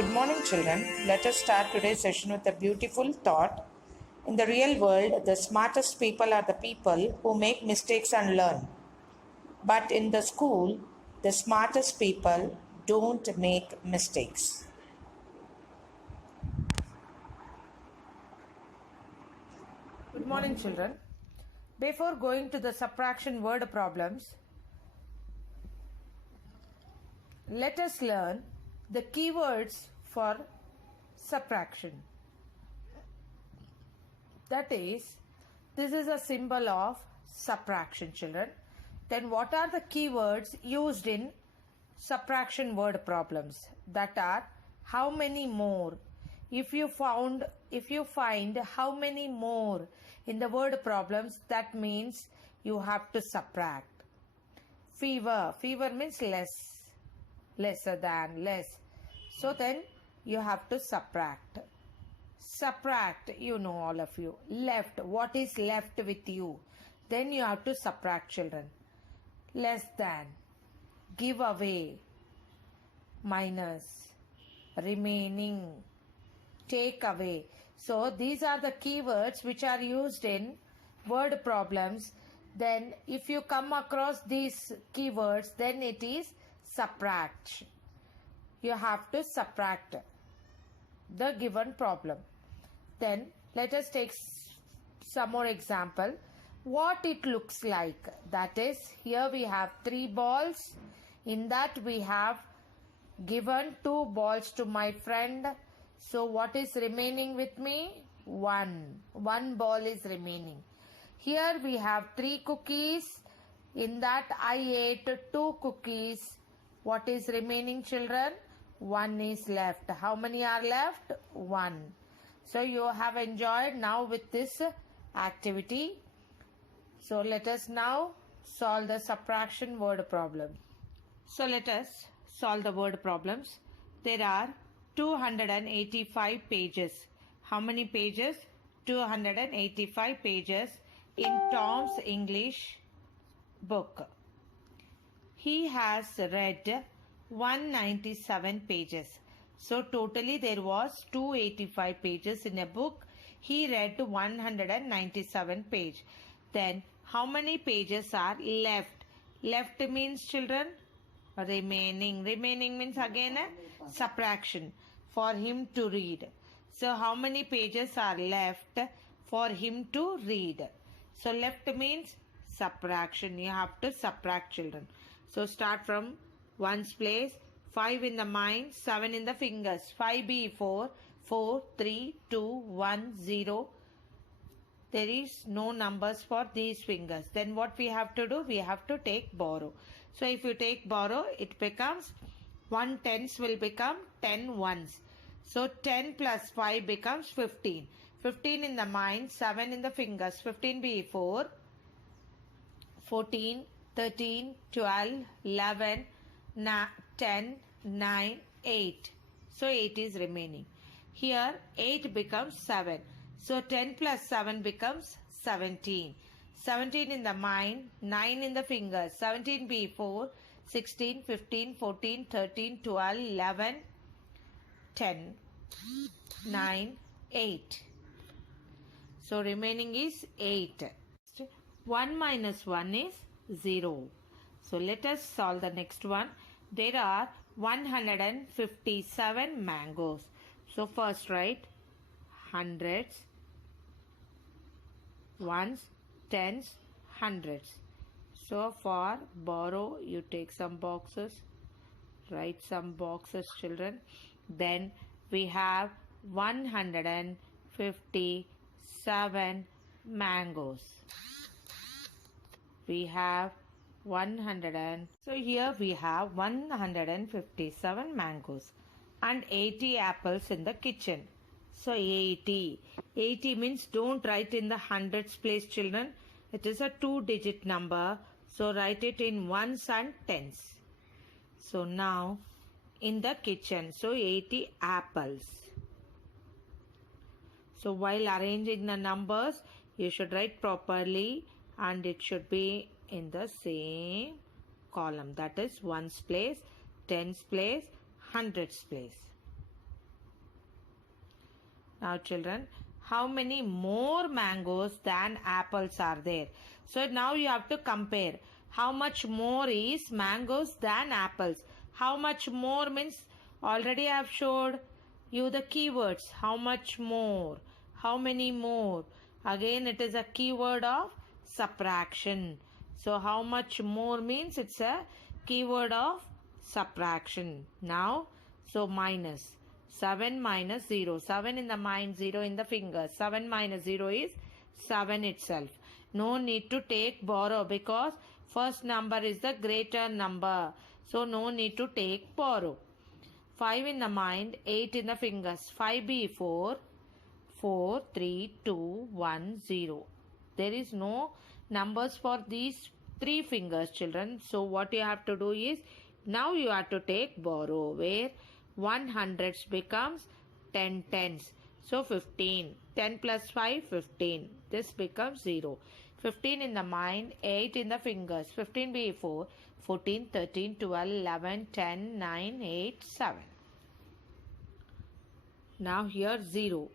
Good morning, children. Let us start today's session with a beautiful thought. In the real world, the smartest people are the people who make mistakes and learn. But in the school, the smartest people don't make mistakes. Good morning, children. Before going to the subtraction word problems, let us learn the keywords for subtraction. That is, this is a symbol of subtraction, children. Then what are the keywords used in subtraction word problems? That are how many more. If you find how many more in the word problems, that means you have to subtract. Fever means less, lesser than, less. So then you have to subtract. Subtract, you know, all of you. Left, what is left with you? Then you have to subtract, children. Less than, give away, minus, remaining, take away. So these are the keywords which are used in word problems. Then if you come across these keywords, then it is subtract. You have to subtract the given problem. Then let us take some more example. What it looks like. That is, here we have 3 balls. In that we have given 2 balls to my friend. So what is remaining with me? 1. 1 ball is remaining. Here we have 3 cookies. In that I ate 2 cookies. What is remaining, children? 1 is left. How many are left? 1. So you have enjoyed now with this activity. So let us now solve the subtraction word problem. So let us solve the word problems. There are 285 pages. How many pages? 285 pages in Tom's English book. He has read 197 pages. So totally there was 285 pages in a book. He read 197 pages. Then how many pages are left? Left means, children, remaining. Remaining means again a subtraction for him to read. So how many pages are left for him to read? So left means subtraction. You have to subtract, children. So start from ones place. 5 in the mind, 7 in the fingers. 5B4, 4, 3, 2, 1, 0. There is no numbers for these fingers. Then what we have to do? We have to take borrow. So if you take borrow, it becomes 1 tens will become 10 ones. So 10 plus 5 becomes 15. 15 in the mind, 7 in the fingers. 15B4, 14, 13, 12, 11, 10, 9, 8. So 8 is remaining. Here 8 becomes 7. So 10 plus 7 becomes 17. 17 in the mind, 9 in the fingers. 17B4, 16, 15, 14, 13, 12, 11, 10, 9, 8. So remaining is 8. 1 minus 1 is 0. So let us solve the next one. There are 157 mangoes. So first write hundreds, ones, tens, hundreds. So for borrow, you take some boxes. Write some boxes, children. Then we have 157 mangoes. We have 100. So here we have 157 mangoes and 80 apples in the kitchen. So 80. 80 means don't write in the hundreds place, children. It is a 2-digit number. So write it in ones and tens. So now in the kitchen, so 80 apples. So while arranging the numbers, you should write properly and it should be in the same column. That is ones place, tens place, hundreds place. Now children, how many more mangoes than apples are there? So now you have to compare. How much more is mangoes than apples? How much more means already I have showed you the keywords. How much more? How many more? Again it is a keyword of subtraction. So how much more means it's a keyword of subtraction. Now, so minus. 7 minus 0. 7 in the mind, 0 in the finger. 7 minus 0 is 7 itself. No need to take borrow because first number is the greater number. So no need to take borrow. 5 in the mind, 8 in the fingers. 5 before 4, 3, 2, 1, 0. There is no numbers for these 3 fingers, children. So what you have to do is, now you have to take borrow, where 1 hundreds becomes 10 tens. So 15. 10 plus 5, 15. This becomes 0. 15 in the mind, 8 in the fingers. 15 before 14, 13, 12, 11, 10, 9, 8, 7. Now here 0.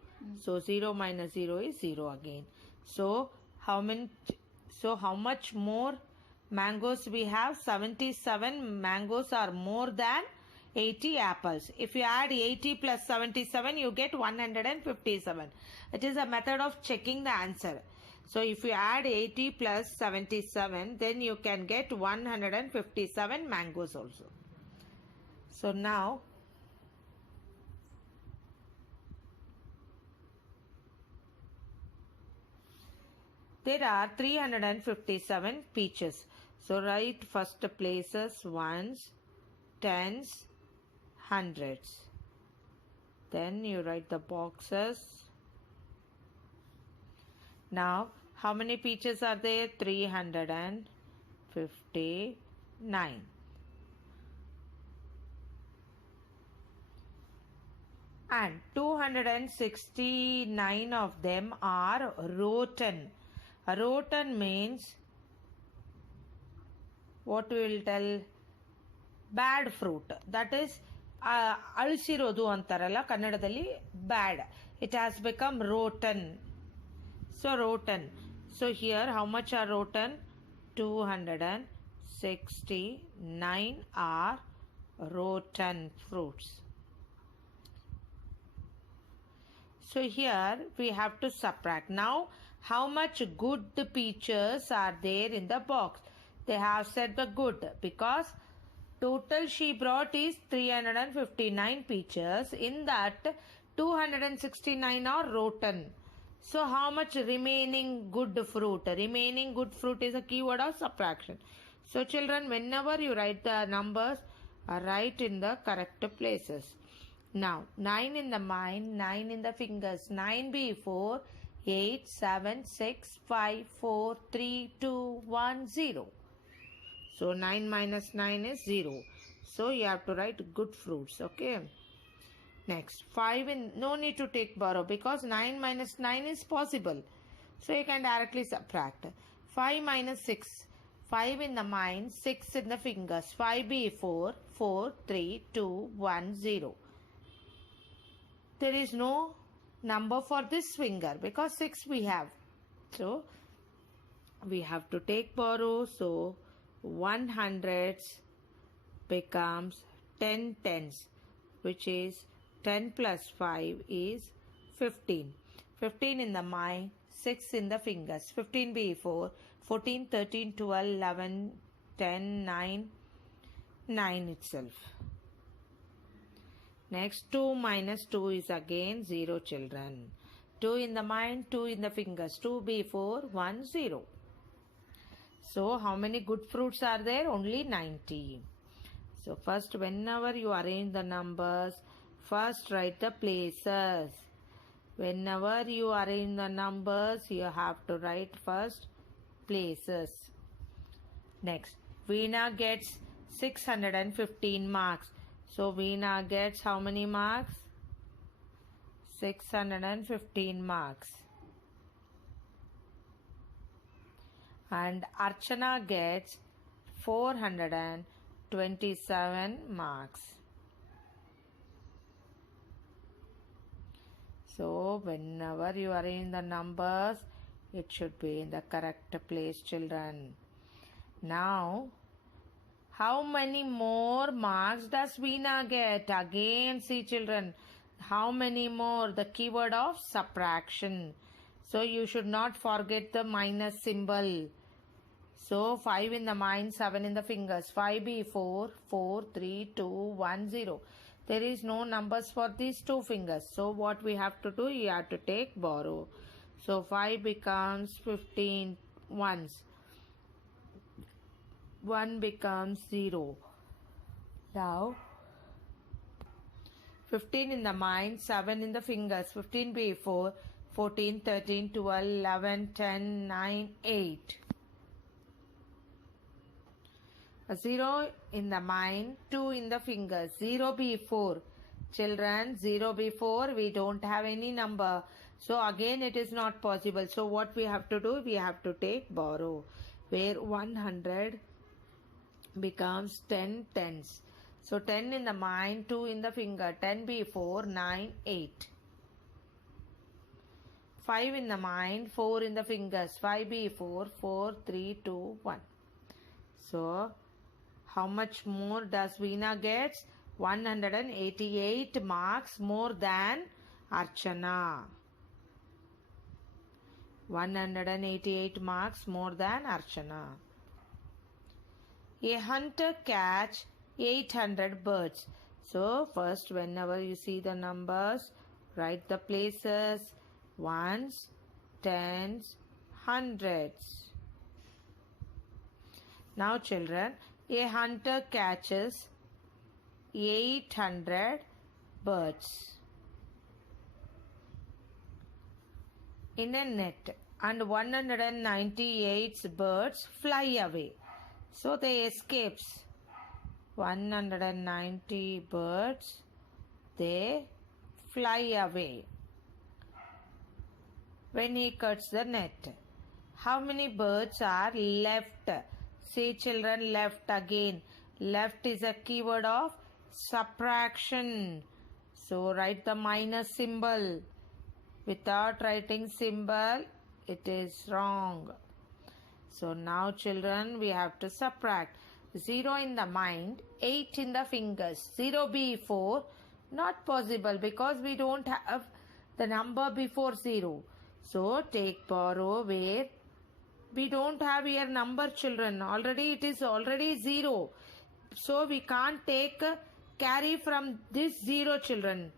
So 0 minus 0 is 0 again. So how much more mangoes we have? 77 mangoes are more than 80 apples. If you add 80 plus 77, you get 157. It is a method of checking the answer. So if you add 80 plus 77, then you can get 157 mangoes also. So now, there are 357 peaches. So write first places, ones, tens, hundreds. Then you write the boxes. Now, how many peaches are there? 359. And 269 of them are rotten. Rotten means, what we will tell? Bad fruit. That is, ಅಳಿಸಿರೋದು ಅಂತಾರಲ್ಲ ಕನ್ನಡದಲ್ಲಿ, bad. It has become rotten. So rotten. So here how much are rotten? 269 are rotten fruits. So here we have to subtract. Now how much good peaches are there in the box? They have said the good because total she brought is 359 peaches. In that 269 are rotten. So how much remaining good fruit? Remaining good fruit is a keyword of subtraction. So children, whenever you write the numbers, write in the correct places. Now 9 in the mind, 9 in the fingers. 9 before 8, 7, 6, 5, 4, 3, 2, 1, 0. So 9 minus 9 is 0. So you have to write good fruits. Okay. Next, 5 in, no need to take borrow because 9 minus 9 is possible. So you can directly subtract. 5 minus 6. 5 in the mind, 6 in the fingers. 5 before 4, 3, 2, 1, 0. There is no number for this finger because 6 we have. So we have to take borrow. So 1 hundreds becomes 10 tens, which is 10 plus 5 is 15. 15 in the mind, 6 in the fingers. 15 before 14, 13, 12, 11, 10, 9, 9 itself. Next, 2 minus 2 is again 0, children. 2 in the mind, 2 in the fingers. 2 before 1, 0. So how many good fruits are there? Only 90. So first, whenever you arrange the numbers, first write the places. Whenever you arrange the numbers, you have to write first places. Next, Veena gets 615 marks. So Veena gets how many marks? 615 marks. And Archana gets 427 marks. So whenever you arrange the numbers, it should be in the correct place, children. Now, how many more marks does Veena get? Again, see children, how many more? The keyword of subtraction. So you should not forget the minus symbol. So 5 in the mind, 7 in the fingers. 5 be 4, 4, 3, 2, 1, 0. There is no numbers for these two fingers. So what we have to do? You have to take borrow. So 5 becomes 15 once. 1 becomes 0. Now 15 in the mind, 7 in the fingers. 15 be 4, 14, 13, 12, 11, 10, 9, 8. A 0 in the mind, 2 in the fingers. 0 be 4. Children, 0 be 4, we don't have any number. So again it is not possible. So what we have to do? We have to take borrow. Where 100 becomes 10 tens. So 10 in the mind, 2 in the finger. 10 be 4, 9, 8. 5 in the mind, 4 in the fingers. 5 be 4, 4, 3, 2, 1. So how much more does Veena get? 188 marks more than Archana. 188 marks more than Archana. A hunter catch 800 birds. So first, whenever you see the numbers, write the places, ones, tens, hundreds. Now children, a hunter catches 800 birds in a net, and 198 birds fly away. So they escapes. 190 birds, they fly away. When he cuts the net, how many birds are left? See children, left again. Left is a keyword of subtraction. So write the minus symbol. Without writing symbol, it is wrong. So now children, we have to subtract. 0 in the mind, 8 in the fingers. 0 be 4, not possible because we don't have the number before 0. So take borrow where we don't have here number, children. Already it is already 0. So we can't take carry from this 0, children.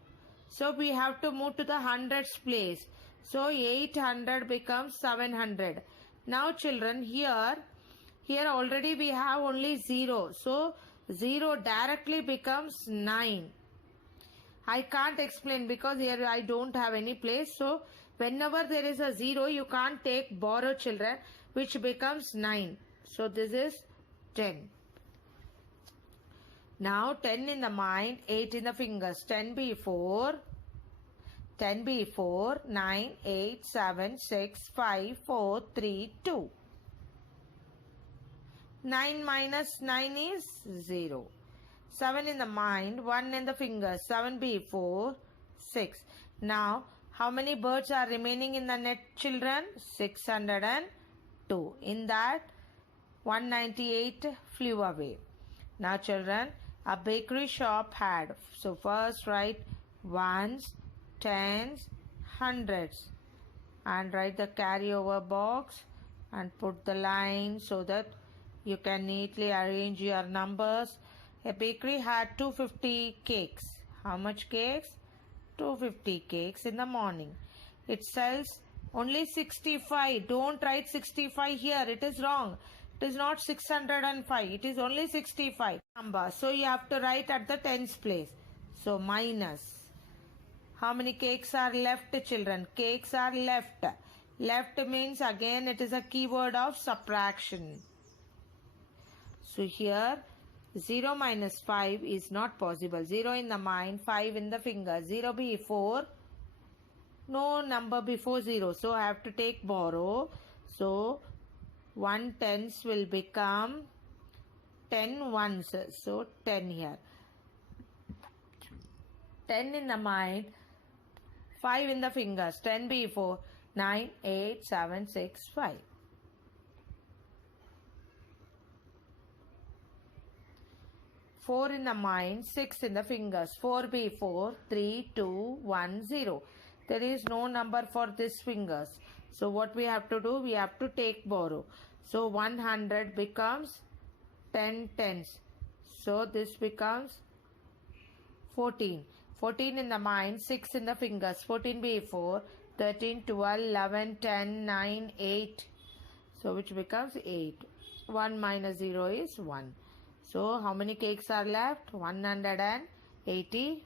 So we have to move to the hundreds place. So 800 becomes 700. Now children, here already we have only 0. So 0 directly becomes 9. I can't explain because here I don't have any place. So whenever there is a 0, you can't take borrow, children, which becomes 9. So this is 10. Now 10 in the mind, 8 in the fingers. 10 be 4. 10 be 4, 9, 8, 7, 6, 5, 4, 3, 2. 9 minus 9 is 0. 7 in the mind, 1 in the fingers. 7 be 4, 6. Now, how many birds are remaining in the net, children? 602. In that, 198 flew away. Now, children, a bakery shop had. So, first write ones, tens, hundreds, and write the carryover box and put the line so that you can neatly arrange your numbers. A bakery had 250 cakes. How much cakes? 250 cakes in the morning. It sells only 65. Don't write 65 here. It is wrong. It is not 605. It is only 65 number. So you have to write at the tens place. So minus. How many cakes are left, children? Cakes are left. Left means again it is a keyword of subtraction. So here 0 minus 5 is not possible. 0 in the mind, 5 in the finger. 0 be 4. No number before 0. So I have to take borrow. So 1 tens will become 10 ones. So 10 here. 10 in the mind. 5 in the fingers. 10 before. 9, 8, 7, 6, 5. 4 in the mind, 6 in the fingers. 4 before. 3, 2, 1, 0. There is no number for these fingers. So what we have to do? We have to take borrow. So 100 becomes 10 tens. So this becomes 14. 14 in the mind, 6 in the fingers. 14 before. 13, 12, 11, 10, 9, 8. So which becomes 8. 1 minus 0 is 1. So how many cakes are left? 185.